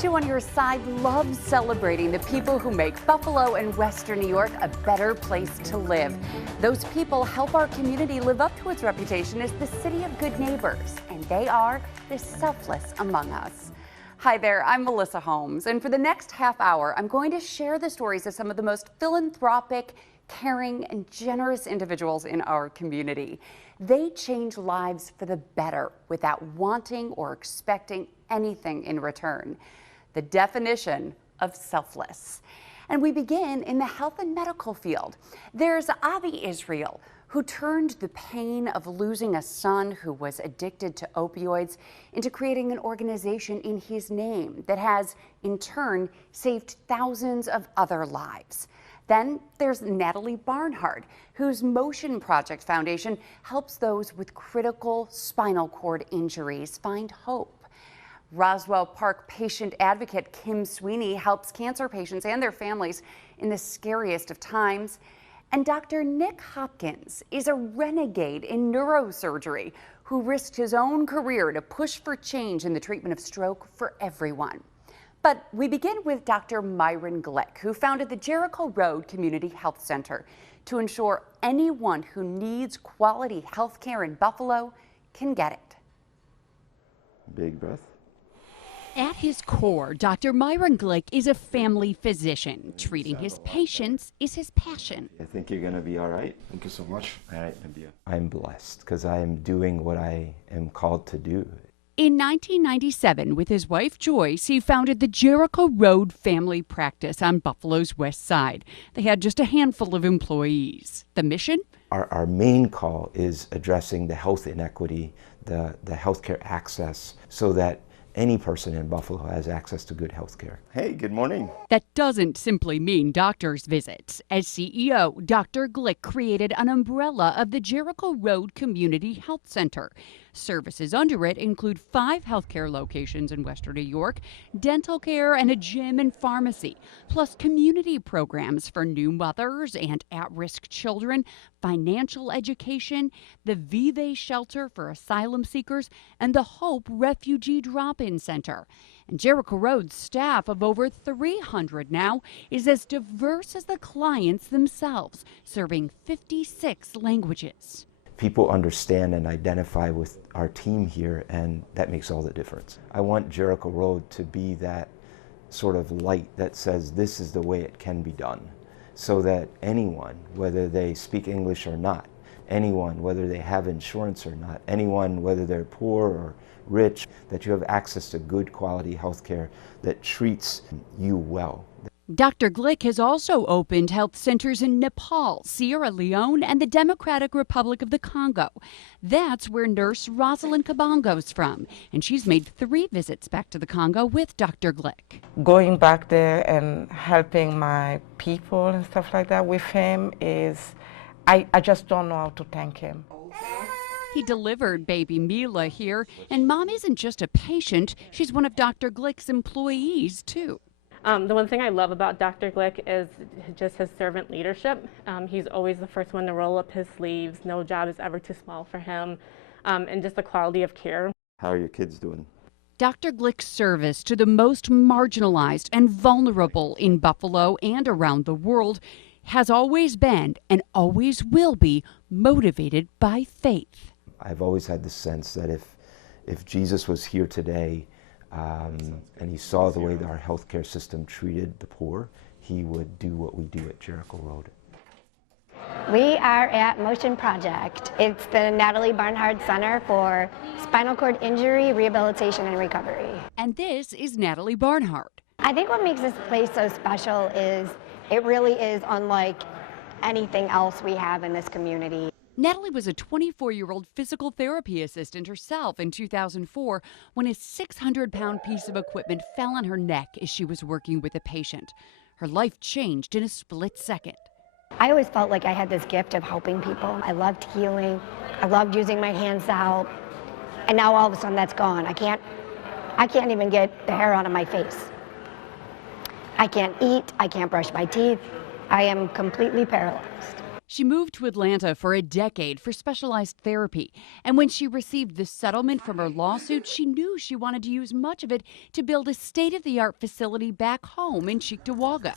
2 on your side loves celebrating the people who make Buffalo and Western New York a better place to live. Those people help our community live up to its reputation as the city of good neighbors, and they are the Selfless Among Us. Hi there, I'm Melissa Holmes, and for the next half hour, I'm going to share the stories of some of the most philanthropic, caring, and generous individuals in our community. They change lives for the better without wanting or expecting anything in return. The definition of selfless. And we begin in the health and medical field. There's Avi Israel, who turned the pain of losing a son who was addicted to opioids into creating an organization in his name that has, in turn, saved thousands of other lives. Then there's Natalie Barnhart, whose Motion Project Foundation helps those with critical spinal cord injuries find hope. Roswell Park patient advocate Kim Sweeney helps cancer patients and their families in the scariest of times. And Dr. Nick Hopkins is a renegade in neurosurgery who risked his own career to push for change in the treatment of stroke for everyone. But we begin with Dr. Myron Glick, who founded the Jericho Road Community Health Center to ensure anyone who needs quality health care in Buffalo can get it. Big breath. At his core, Dr. Myron Glick is a family physician. Treating his patients is his passion. I think you're going to be all right. Thank you so much. All right, Nadia. I'm blessed because I am doing what I am called to do. In 1997, with his wife Joyce, he founded the Jericho Road Family Practice on Buffalo's west side. They had just a handful of employees. The mission? Our main call is addressing the health inequity, the healthcare access, so that any person in Buffalo has access to good health care. Hey, good morning. That doesn't simply mean doctor's visits. As CEO, Dr. Glick created an umbrella of the Jericho Road Community Health Center. Services under it include 5 healthcare locations in Western New York, dental care, and a gym and pharmacy, plus community programs for new mothers and at-risk children, financial education, the Vive shelter for asylum seekers, and the Hope Refugee Drop-In Center. And Jericho Road's staff of over 300 now is as diverse as the clients themselves, serving 56 languages. People understand and identify with our team here, and that makes all the difference. I want Jericho Road to be that sort of light that says this is the way it can be done, so that anyone, whether they speak English or not, anyone, whether they have insurance or not, anyone, whether they're poor or rich, that you have access to good quality health care that treats you well. Dr. Glick has also opened health centers in Nepal, Sierra Leone, and the Democratic Republic of the Congo. That's where nurse Rosalind Kabongo's from, and she's made 3 visits back to the Congo with Dr. Glick. Going back there and helping my people and stuff like that with him is, I just don't know how to thank him. He delivered baby Mila here, and Mom isn't just a patient, she's one of Dr. Glick's employees, too. The one thing I love about Dr. Glick is just his servant leadership. He's always the first one to roll up his sleeves. No job is ever too small for him, and just the quality of care. How are your kids doing? Dr. Glick's service to the most marginalized and vulnerable in Buffalo and around the world has always been and always will be motivated by faith. I've always had the sense that if Jesus was here today, and he saw the way that our healthcare system treated the poor, he would do what we do at Jericho Road. We are at Motion Project. It's the Natalie Barnhart Center for Spinal Cord Injury, Rehabilitation, and Recovery. And this is Natalie Barnhart. I think what makes this place so special is it really is unlike anything else we have in this community. Natalie was a 24-year-old physical therapy assistant herself in 2004 when a 600-pound piece of equipment fell on her neck as she was working with a patient. Her life changed in a split second. I always felt like I had this gift of helping people. I loved healing. I loved using my hands to help. And now all of a sudden that's gone. I can't even get the hair out of my face. I can't eat. I can't brush my teeth. I am completely paralyzed. She moved to Atlanta for a decade for specialized therapy. And when she received the settlement from her lawsuit, she knew she wanted to use much of it to build a state-of-the-art facility back home in Cheektowaga.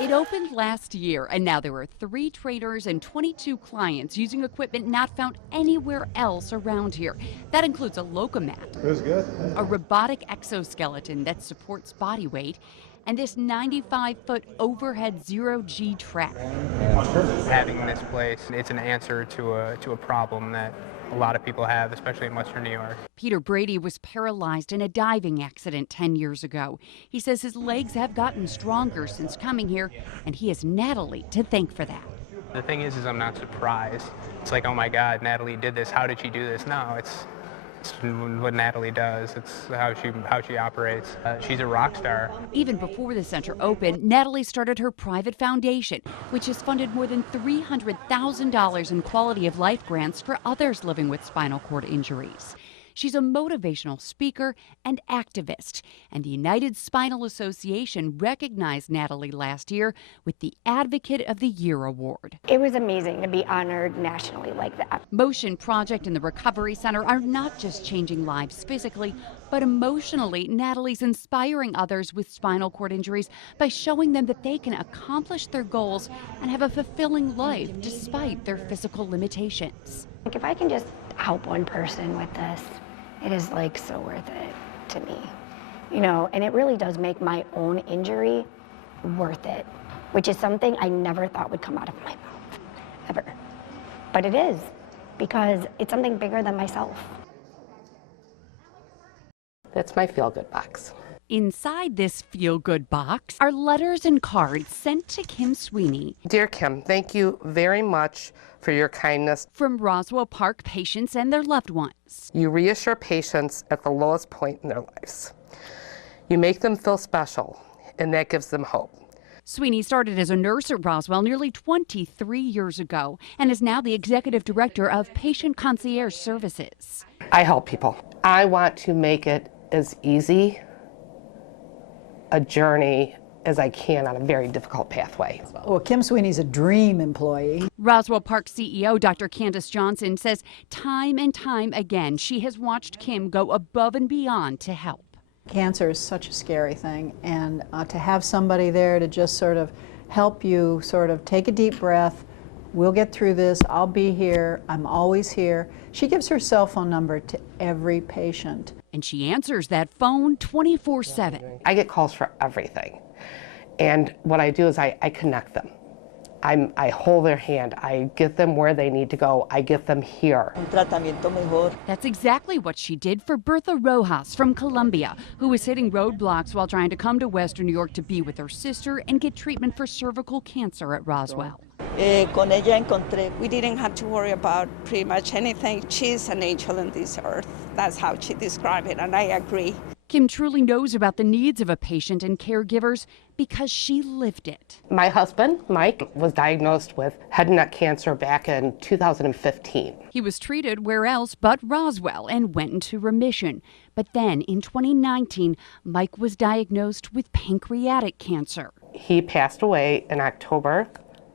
It opened last year, and now there are 3 trainers and 22 clients using equipment not found anywhere else around here. That includes a Locomat, it was good. a robotic exoskeleton that supports body weight, and this 95-foot overhead zero-G track. Having this place, it's an answer to a problem that a lot of people have, especially in Western New York. Peter Brady was paralyzed in a diving accident 10 years ago. He says his legs have gotten stronger since coming here, and he has Natalie to thank for that. The thing is I'm not surprised. It's like, oh my God, Natalie did this. How did she do this? No, it's what Natalie does. It's how she operates. She's a rock star. Even before the center opened, Natalie started her private foundation, which has funded more than $300,000 in quality of life grants for others living with spinal cord injuries. She's a motivational speaker and activist, and the United Spinal Association recognized Natalie last year with the Advocate of the Year award. It was amazing to be honored nationally like that. Motion Project and the Recovery Center are not just changing lives physically, but emotionally. Natalie's inspiring others with spinal cord injuries by showing them that they can accomplish their goals and have a fulfilling life despite their physical limitations. Like if I can just help one person with this, it is like so worth it to me, you know, and it really does make my own injury worth it, which is something I never thought would come out of my mouth, ever. But it is, because it's something bigger than myself. That's my feel-good box. Inside this feel-good box are letters and cards sent to Kim Sweeney. Dear Kim, thank you very much for your kindness. From Roswell Park patients and their loved ones. You reassure patients at the lowest point in their lives. You make them feel special, and that gives them hope. Sweeney started as a nurse at Roswell nearly 23 years ago and is now the executive director of Patient Concierge Services. I help people. I want to make it as easy a journey as I can on a very difficult pathway. Well, Kim Sweeney's a dream employee. Roswell Park CEO Dr. Candace Johnson says time and time again she has watched Kim go above and beyond to help. Cancer is such a scary thing, and to have somebody there to just sort of help you sort of take a deep breath, we'll get through this, I'll be here, I'm always here. She gives her cell phone number to every patient. And she answers that phone 24/7. I get calls for everything. And what I do is I connect them. I hold their hand. I get them where they need to go. I get them here. That's exactly what she did for Bertha Rojas from Colombia, who was hitting roadblocks while trying to come to Western New York to be with her sister and get treatment for cervical cancer at Roswell. We didn't have to worry about pretty much anything. She's an angel on this earth. That's how she described it, and I agree. Kim truly knows about the needs of a patient and caregivers because she lived it. My husband, Mike, was diagnosed with head and neck cancer back in 2015. He was treated where else but Roswell and went into remission. But then in 2019, Mike was diagnosed with pancreatic cancer. He passed away in October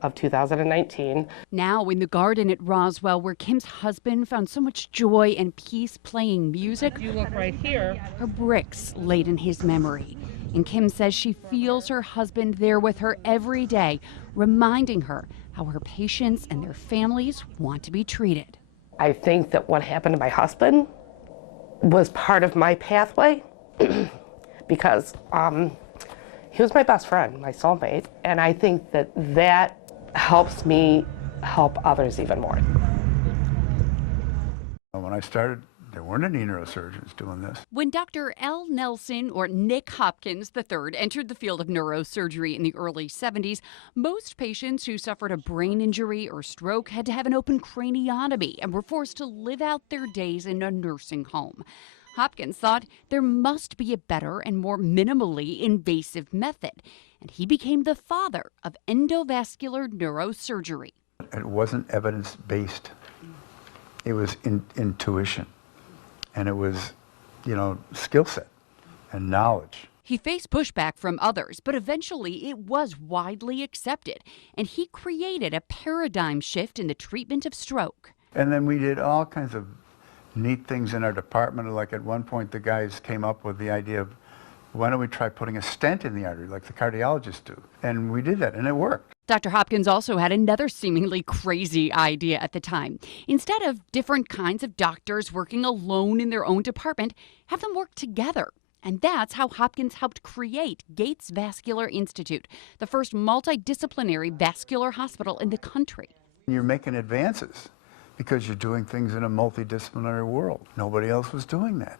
of 2019. Now in the garden at Roswell, where Kim's husband found so much joy and peace playing music, You look right here. her bricks laid in his memory. And Kim says she feels her husband there with her every day, reminding her how her patients and their families want to be treated. I think that what happened to my husband was part of my pathway because he was my best friend, my soulmate, and I think that that helps me help others even more. When I started, there weren't any neurosurgeons doing this. When Dr. L. Nelson, or Nick Hopkins III, entered the field of neurosurgery in the early 70s, most patients who suffered a brain injury or stroke had to have an open craniotomy and were forced to live out their days in a nursing home. Hopkins thought there must be a better and more minimally invasive method, and he became the father of endovascular neurosurgery. It wasn't evidence-based. It was intuition. And it was, skill set and knowledge. He faced pushback from others, but eventually it was widely accepted, and he created a paradigm shift in the treatment of stroke. And then we did all kinds of neat things in our department. Like at one point, the guys came up with the idea of, why don't we try putting a stent in the artery like the cardiologists do? And we did that, and it worked. Dr. Hopkins also had another seemingly crazy idea at the time. Instead of different kinds of doctors working alone in their own department, have them work together. And that's how Hopkins helped create Gates Vascular Institute, the first multidisciplinary vascular hospital in the country. You're making advances because you're doing things in a multidisciplinary world. Nobody else was doing that.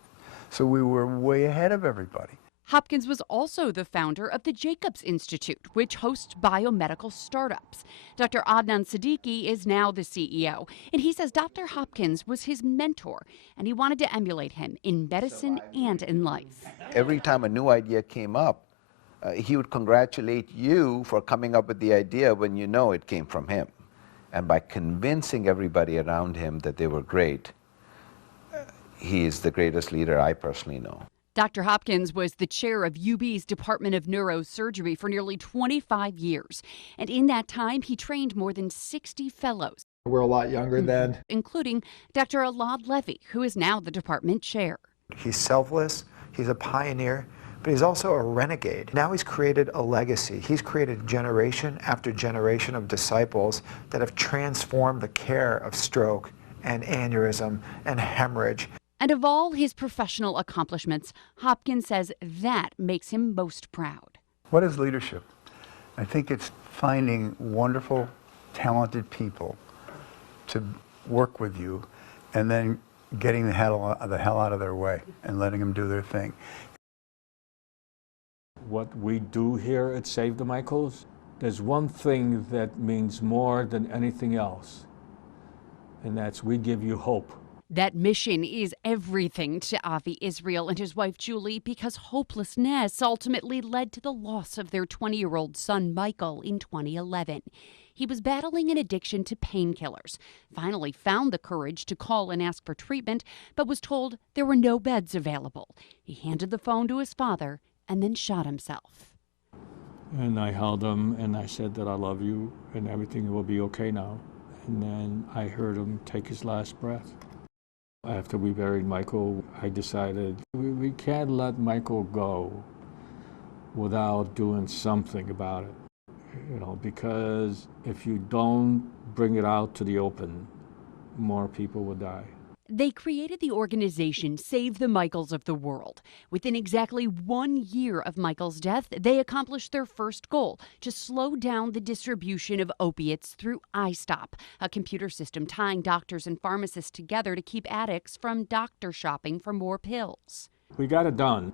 So we were way ahead of everybody. Hopkins was also the founder of the Jacobs Institute, which hosts biomedical startups. Dr. Adnan Siddiqui is now the CEO, and he says Dr. Hopkins was his mentor, and he wanted to emulate him in medicine and in life. Every time a new idea came up, he would congratulate you for coming up with the idea when you know it came from him. And by convincing everybody around him that they were great, he is the greatest leader I personally know. Dr. Hopkins was the chair of UB's Department of Neurosurgery for nearly 25 years. And in that time, he trained more than 60 fellows. We're a lot younger then. Including Dr. Alad Levy, who is now the department chair. He's selfless, he's a pioneer, but he's also a renegade. Now he's created a legacy. He's created generation after generation of disciples that have transformed the care of stroke and aneurysm and hemorrhage. And of all his professional accomplishments, Hopkins says that makes him most proud. What is leadership? I think it's finding wonderful, talented people to work with you and then getting the hell out of their way and letting them do their thing. What we do here at Save the Michaels, there's one thing that means more than anything else, and that's we give you hope. That mission is everything to Avi Israel and his wife Julie because hopelessness ultimately led to the loss of their 20-year-old son Michael in 2011. He was battling an addiction to painkillers, finally found the courage to call and ask for treatment, but was told there were no beds available. He handed the phone to his father and then shot himself. And I held him and I said that I love you and everything will be okay now. And then I heard him take his last breath. After we buried Michael, I decided we can't let Michael go without doing something about it. You know, because if you don't bring it out to the open, more people will die. They created the organization Save the Michaels of the World. Within exactly 1 year of Michael's death, they accomplished their first goal, to slow down the distribution of opiates through iStop, a computer system tying doctors and pharmacists together to keep addicts from doctor shopping for more pills. We got it done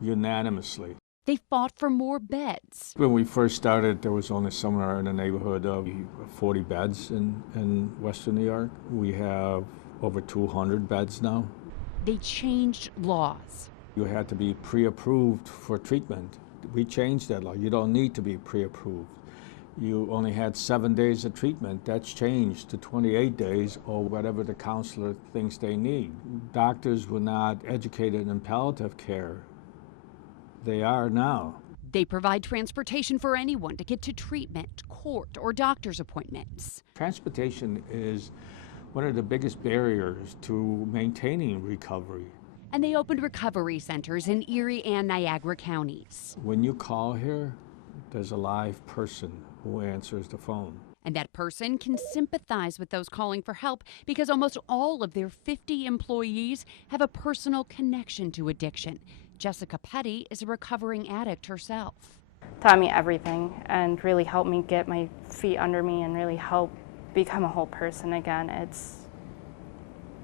unanimously. They fought for more beds. When we first started, there was only somewhere in the neighborhood of 40 beds in Western New York. We have over 200 beds now. They changed laws. You had to be pre-approved for treatment. We changed that law. You don't need to be pre-approved. You only had 7 days of treatment. That's changed to 28 days or whatever the counselor thinks they need. Doctors were not educated in palliative care. They are now. They provide transportation for anyone to get to treatment, court, or doctor's appointments. Transportation is one of the biggest barriers to maintaining recovery. And they opened recovery centers in Erie and Niagara counties. When you call here, there's a live person who answers the phone. And that person can sympathize with those calling for help because almost all of their 50 employees have a personal connection to addiction. Jessica Petty is a recovering addict herself. Taught me everything and really helped me get my feet under me and really help become a whole person again.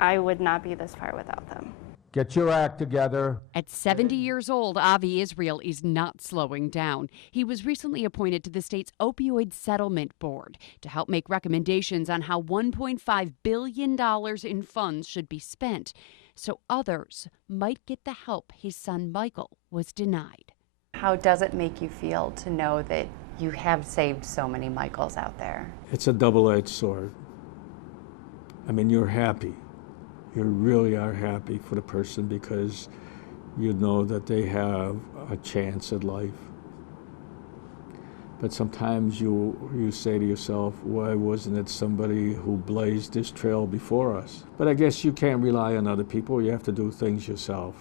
I would not be this far without them. Get your act together. At 70 years old, Avi Israel is not slowing down. He was recently appointed to the state's Opioid Settlement Board to help make recommendations on how $1.5 billion in funds should be spent, so others might get the help his son Michael was denied. How does it make you feel to know that you have saved so many Michaels out there? It's a double-edged sword. I mean, you're happy. You really are happy for the person because you know that they have a chance at life. But sometimes you say to yourself, why wasn't it somebody who blazed this trail before us? But I guess you can't rely on other people. You have to do things yourself.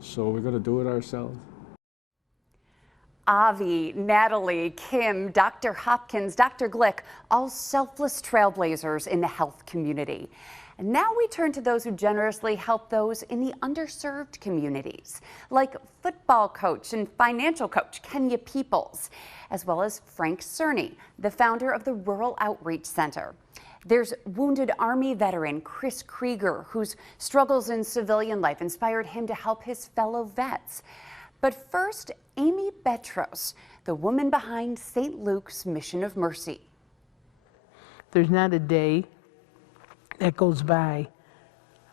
So we're going to do it ourselves. Avi, Natalie, Kim, Dr. Hopkins, Dr. Glick, all selfless trailblazers in the health community. And now we turn to those who generously help those in the underserved communities, like football coach and financial coach Kenya Peoples, as well as Frank Cerny, the founder of the Rural Outreach Center. There's wounded Army veteran Chris Krieger, whose struggles in civilian life inspired him to help his fellow vets. But first, Amy Betros, the woman behind St. Luke's Mission of Mercy. There's not a day that goes by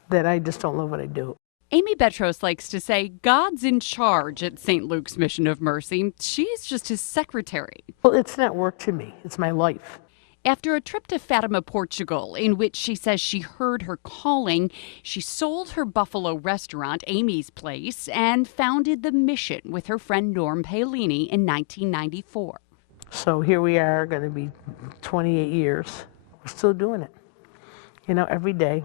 that I just don't love what I do. Amy Betros likes to say God's in charge at St. Luke's Mission of Mercy. She's just his secretary. Well, it's not work to me. It's my life. After a trip to Fatima, Portugal, in which she says she heard her calling, she sold her Buffalo restaurant, Amy's Place, and founded the Mission with her friend Norm Paolini in 1994. So here we are, going to be 28 years. We're still doing it. You know, every day.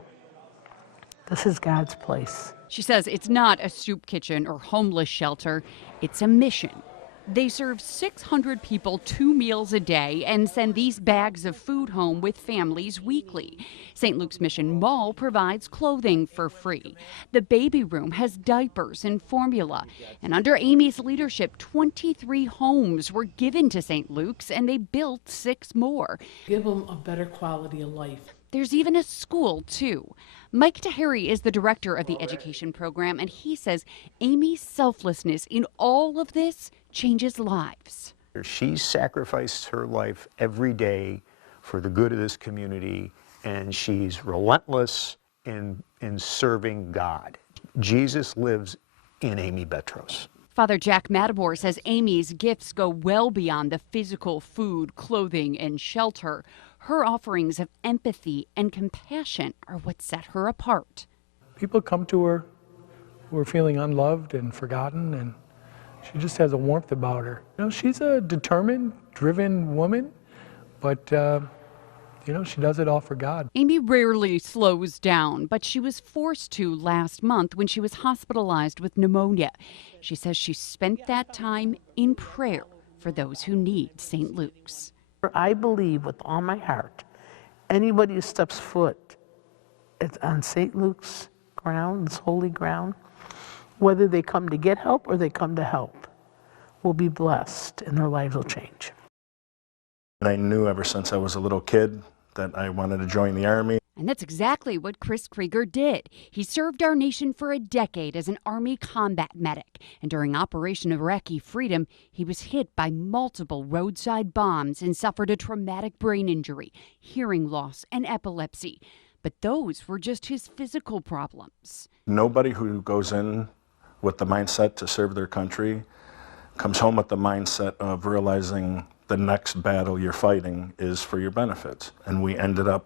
This is God's place. She says it's not a soup kitchen or homeless shelter, it's a mission. They serve 600 people 2 meals a day and send these bags of food home with families weekly. St. Luke's Mission Mall provides clothing for free. The baby room has diapers and formula. And under Amy's leadership, 23 homes were given to St. Luke's, and they built 6 more. Give them a better quality of life. There's even a school, too. Mike Tahiri is the director of the education program, and he says Amy's selflessness in all of this changes lives. She sacrificed her life every day for the good of this community, and she's relentless in serving God. Jesus lives in Amy Betros. Father Jack Mattimore says Amy's gifts go well beyond the physical food, clothing, and shelter. Her offerings of empathy and compassion are what set her apart. People come to her who are feeling unloved and forgotten, and she just has a warmth about her. You know, she's a determined, driven woman, but you know, she does it all for God. Amy rarely slows down, but she was forced to last month when she was hospitalized with pneumonia. She says she spent that time in prayer for those who need St. Luke's. I believe with all my heart, anybody who steps foot on St. Luke's ground, this holy ground, whether they come to get help or they come to help, will be blessed and their lives will change. And I knew ever since I was a little kid that I wanted to join the Army. And that's exactly what Chris Krieger did. He served our nation for a decade as an Army combat medic. And during Operation Iraqi Freedom, he was hit by multiple roadside bombs and suffered a traumatic brain injury, hearing loss, and epilepsy. But those were just his physical problems. Nobody who goes in with the mindset to serve their country comes home with the mindset of realizing the next battle you're fighting is for your benefits. And we ended up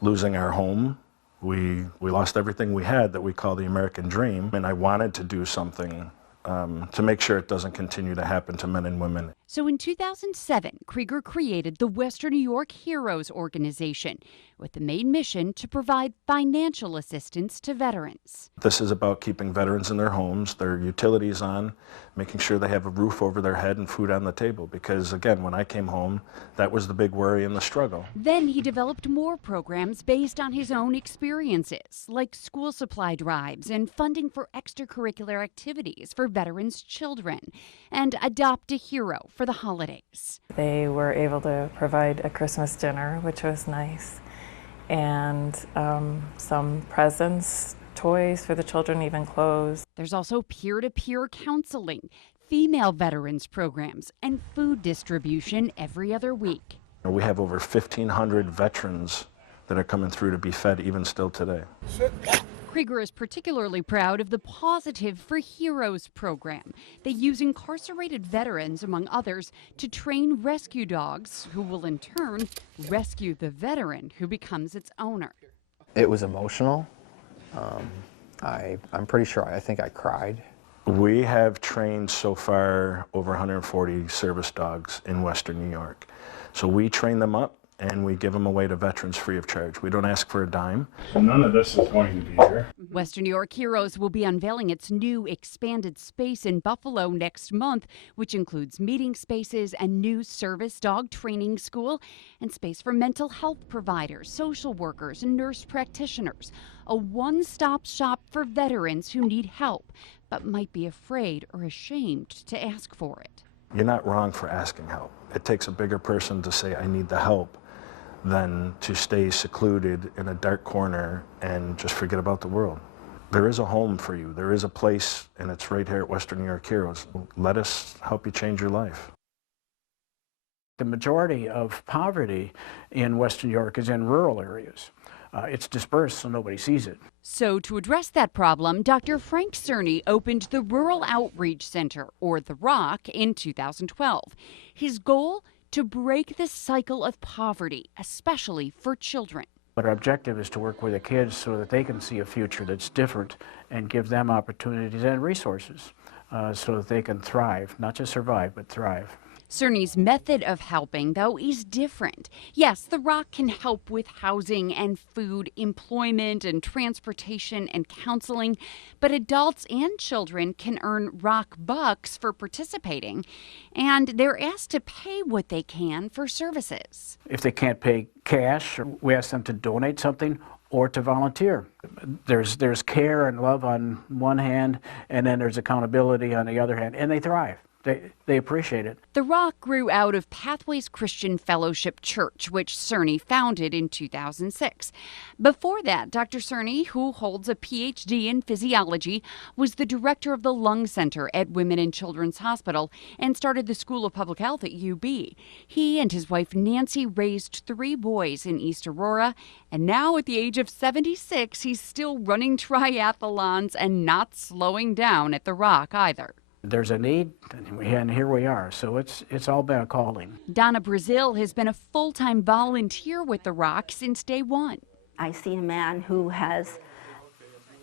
losing our home. We lost everything we had that we call the American dream. And I wanted to do something to make sure it doesn't continue to happen to men and women. So in 2007, Krieger created the Western New York Heroes Organization with the main mission to provide financial assistance to veterans. This is about keeping veterans in their homes, their utilities on, making sure they have a roof over their head and food on the table. Because again, when I came home, that was the big worry and the struggle. Then he developed more programs based on his own experiences, like school supply drives and funding for extracurricular activities for veterans' children, and Adopt a Hero for the holidays. They were able to provide a Christmas dinner, which was nice, and some presents, toys for the children, even clothes. There's also peer-to-peer counseling, female veterans programs, and food distribution every other week. We have over 1,500 veterans that are coming through to be fed even still today. Krieger is particularly proud of the Positive for Heroes program. They use incarcerated veterans, among others, to train rescue dogs who will in turn rescue the veteran who becomes its owner. It was emotional. I'm pretty sure I think I cried We have trained so far over 140 service dogs in Western New York. So we train them up and we give them away to veterans free of charge. We don't ask for a dime. None of this is going to be here. Western New York Heroes will be unveiling its new expanded space in Buffalo next month, which includes meeting spaces, a new service dog training school, and space for mental health providers, social workers, and nurse practitioners. A one-stop shop for veterans who need help, but might be afraid or ashamed to ask for it. You're not wrong for asking help. It takes a bigger person to say, I need the help, than to stay secluded in a dark corner and just forget about the world. There is a home for you. There is a place, and it's right here at Western New York Heroes. Let us help you change your life. The majority of poverty in Western New York is in rural areas. It's dispersed so nobody sees it. So to address that problem, Dr. Frank Cerny opened the Rural Outreach Center, or the ROC, in 2012. His goal? To break the cycle of poverty, especially for children. But our objective is to work with the kids so that they can see a future that's different and give them opportunities and resources so that they can thrive, not just survive, but thrive. Cerny's method of helping, though, is different. Yes, the ROC can help with housing and food, employment and transportation and counseling, but adults and children can earn ROC bucks for participating, and they're asked to pay what they can for services. If they can't pay cash, we ask them to donate something or to volunteer. There's care and love on one hand, and then there's accountability on the other hand, and they thrive. They appreciate it. The ROC grew out of Pathways Christian Fellowship Church, which Cerny founded in 2006. Before that, Dr. Cerny, who holds a PhD in physiology, was the director of the Lung Center at Women and Children's Hospital and started the School of Public Health at UB. He and his wife Nancy raised 3 boys in East Aurora, and now at the age of 76, he's still running triathlons and not slowing down at the ROC either. There's a need, and here we are. So it's all been a calling. Donna Brazil has been a full-time volunteer with the ROC since day one. I see a man who has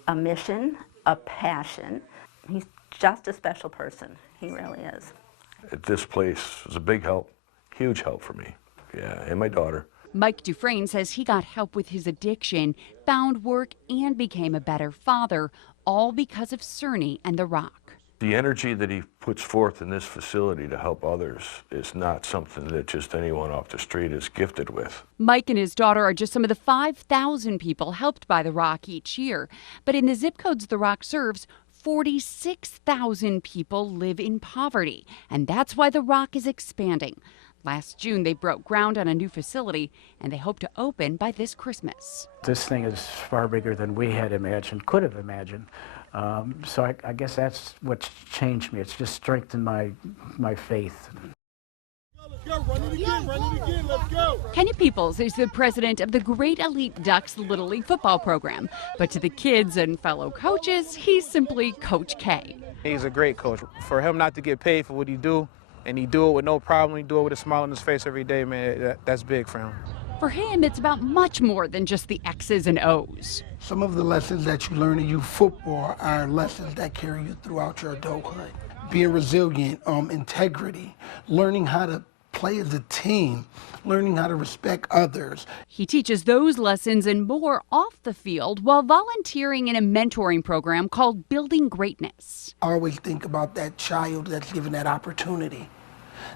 a mission, a passion. He's just a special person. He really is. This place is a big help, huge help for me. Yeah, and my daughter. Mike Dufresne says he got help with his addiction, found work, and became a better father, all because of Cerny and the ROC. The energy that he puts forth in this facility to help others is not something that just anyone off the street is gifted with. Mike and his daughter are just some of the 5,000 people helped by the ROC each year. But in the zip codes the ROC serves, 46,000 people live in poverty. And that's why the ROC is expanding. Last June, they broke ground on a new facility, and they hope to open by this Christmas. This thing is far bigger than we had imagined, could have imagined. So I guess that's what's changed me. It's just strengthened my faith. Kenny Peoples is the president of the Great Elite Ducks Little League football program. But to the kids and fellow coaches, he's simply Coach K. He's a great coach. For him not to get paid for what he do, and he do it with no problem, he do it with a smile on his face every day, man, that's big for him. For him, it's about much more than just the X's and O's. Some of the lessons that you learn in youth football are lessons that carry you throughout your adulthood. Being resilient, integrity, learning how to play as a team, learning how to respect others. He teaches those lessons and more off the field while volunteering in a mentoring program called Building Greatness. I always think about that child that's given that opportunity.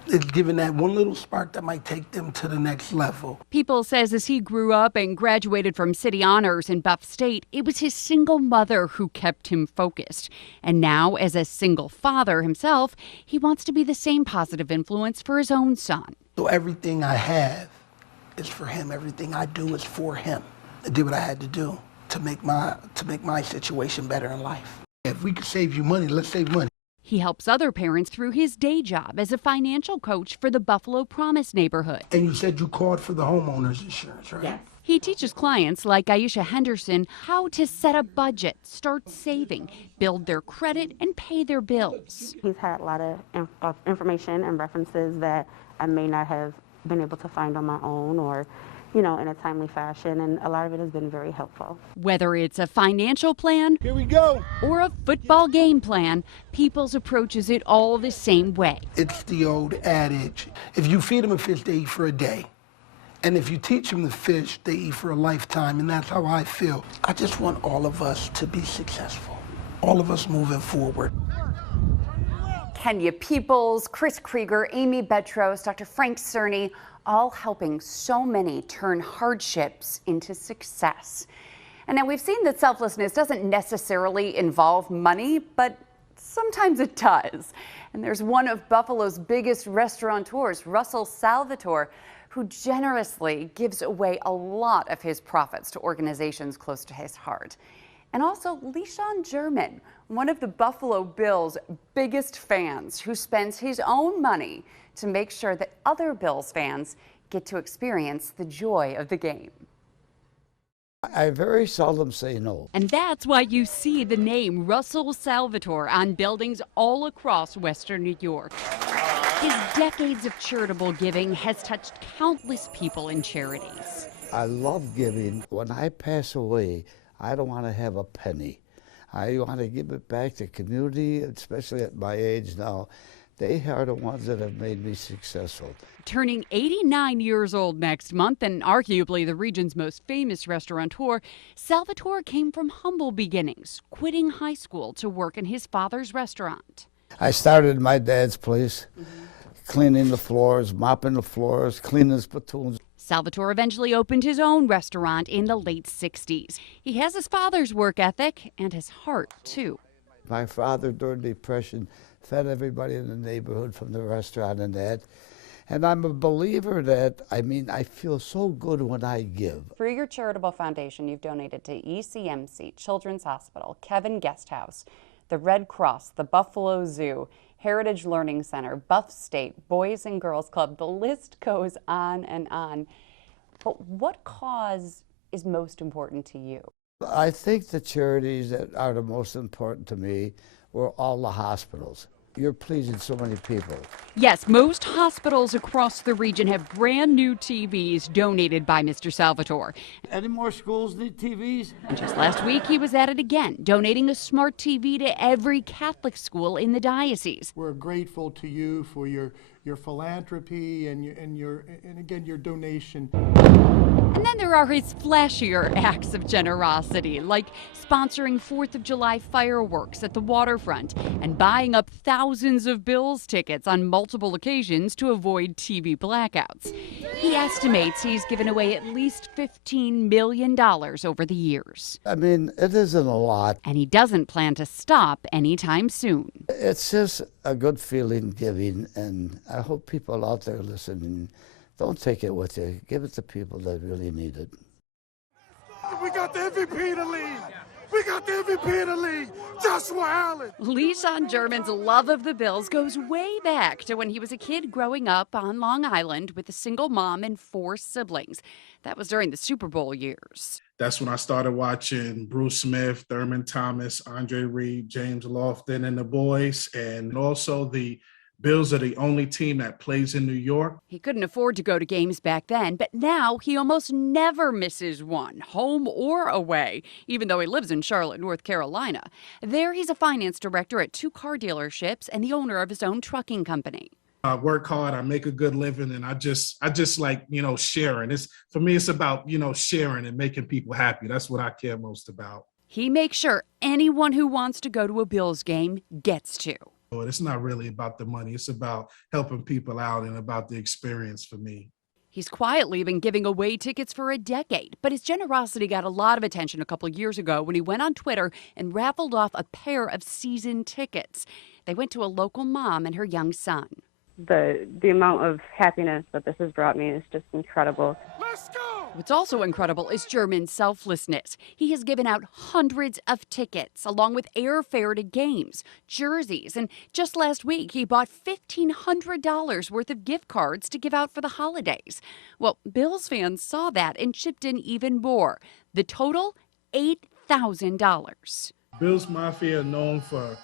It's given that one little spark that might take them to the next level. Peoples says as he grew up and graduated from city honors in Buff State, it was his single mother who kept him focused. And now, as a single father himself, he wants to be the same positive influence for his own son. So everything I have is for him. Everything I do is for him. I did what I had to do to make my situation better in life. If we could save you money, let's save money. He helps other parents through his day job as a financial coach for the Buffalo Promise neighborhood. And you said you called for the homeowner's insurance, right? Yes. He teaches clients like Aisha Henderson how to set a budget, start saving, build their credit, and pay their bills. He's had a lot of information and references that I may not have been able to find on my own, or in a timely fashion, and a lot of it has been very helpful. Whether it's a financial plan, here we go, or a football game plan, Peoples approaches it all the same way. It's the old adage, if you feed them a fish, they eat for a day. And if you teach them to fish, they eat for a lifetime, and that's how I feel. I just want all of us to be successful, all of us moving forward. Kenya Peoples, Chris Krieger, Amy Betros, Dr. Frank Cerny, all helping so many turn hardships into success. And now we've seen that selflessness doesn't necessarily involve money, but sometimes it does. And there's one of Buffalo's biggest restaurateurs, Russell Salvatore, who generously gives away a lot of his profits to organizations close to his heart. And also LeSean German, one of the Buffalo Bills' biggest fans, who spends his own money to make sure that other Bills fans get to experience the joy of the game. I very seldom say no. And that's why you see the name Russell Salvatore on buildings all across Western New York. His decades of charitable giving has touched countless people and charities. I love giving. When I pass away, I don't want to have a penny. I want to give it back to the community, especially at my age now. They are the ones that have made me successful. Turning 89 years old next month and arguably the region's most famous restaurateur, Salvatore came from humble beginnings, quitting high school to work in his father's restaurant. I started my dad's place, cleaning the floors, mopping the floors, cleaning spittoons. Salvatore eventually opened his own restaurant in the late 60s. He has his father's work ethic and his heart, too. My father, during the Depression, fed everybody in the neighborhood from the restaurant and that. And I'm a believer that, I feel so good when I give. Through your charitable foundation, you've donated to ECMC, Children's Hospital, Kevin Guest House, the Red Cross, the Buffalo Zoo, Heritage Learning Center, Buff State, Boys and Girls Club. The list goes on and on. But what cause is most important to you? I think the charities that are the most important to me were all the hospitals. You're pleasing so many people. Yes, most hospitals across the region have brand new TVs donated by Mr. Salvatore. Any more schools need TVs? And just last week, he was at it again, donating a smart TV to every Catholic school in the diocese. We're grateful to you for your philanthropy and again your donation. And then there are his flashier acts of generosity, like sponsoring 4th of July fireworks at the waterfront and buying up thousands of Bills tickets on multiple occasions to avoid TV blackouts. He estimates he's given away at least $15 million over the years. It isn't a lot. And he doesn't plan to stop anytime soon. It's just a good feeling giving, and I hope people out there listening don't take it with you. Give it to people that really need it. We got the MVP in the league. We got the MVP in the league, Joshua Allen. LeSean German's love of the Bills goes way back to when he was a kid growing up on Long Island with a single mom and 4 siblings. That was during the Super Bowl years. That's when I started watching Bruce Smith, Thurman Thomas, Andre Reed, James Lofton, and the boys, and also the Bills are the only team that plays in New York. He couldn't afford to go to games back then, but now he almost never misses one, home or away, even though he lives in Charlotte, North Carolina. There, he's a finance director at 2 car dealerships and the owner of his own trucking company. I work hard, I make a good living, and I just like, sharing. For me, it's about, sharing and making people happy. That's what I care most about. He makes sure anyone who wants to go to a Bills game gets to. It's not really about the money. It's about helping people out and about the experience for me. He's quietly been giving away tickets for a decade, but his generosity got a lot of attention a couple years ago when he went on Twitter and raffled off a pair of season tickets. They went to a local mom and her young son. The amount of happiness that this has brought me is just incredible. Let's go! What's also incredible is German's selflessness. He has given out hundreds of tickets, along with airfare to games, jerseys, and just last week he bought $1,500 worth of gift cards to give out for the holidays. Well, Bills fans saw that and chipped in even more. The total, $8,000. Bills Mafia are known for,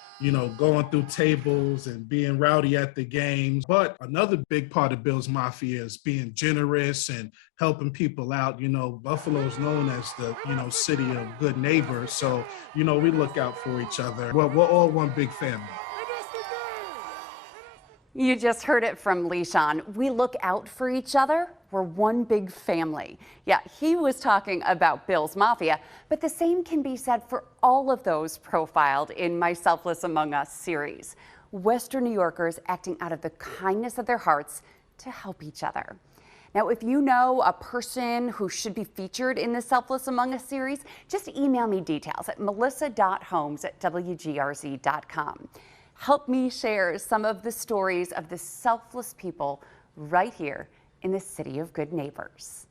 going through tables and being rowdy at the games. But another big part of Bills Mafia is being generous and helping people out. Buffalo is known as the, city of good neighbors. So, we look out for each other. We're all one big family. You just heard it from Leishan. We look out for each other. We're one big family. Yeah, he was talking about Bills Mafia, but the same can be said for all of those profiled in my Selfless Among Us series. Western New Yorkers acting out of the kindness of their hearts to help each other. Now, if you know a person who should be featured in the Selfless Among Us series, just email me details at melissa.holmes@wgrz.com. Help me share some of the stories of the selfless people right here in the City of Good Neighbors.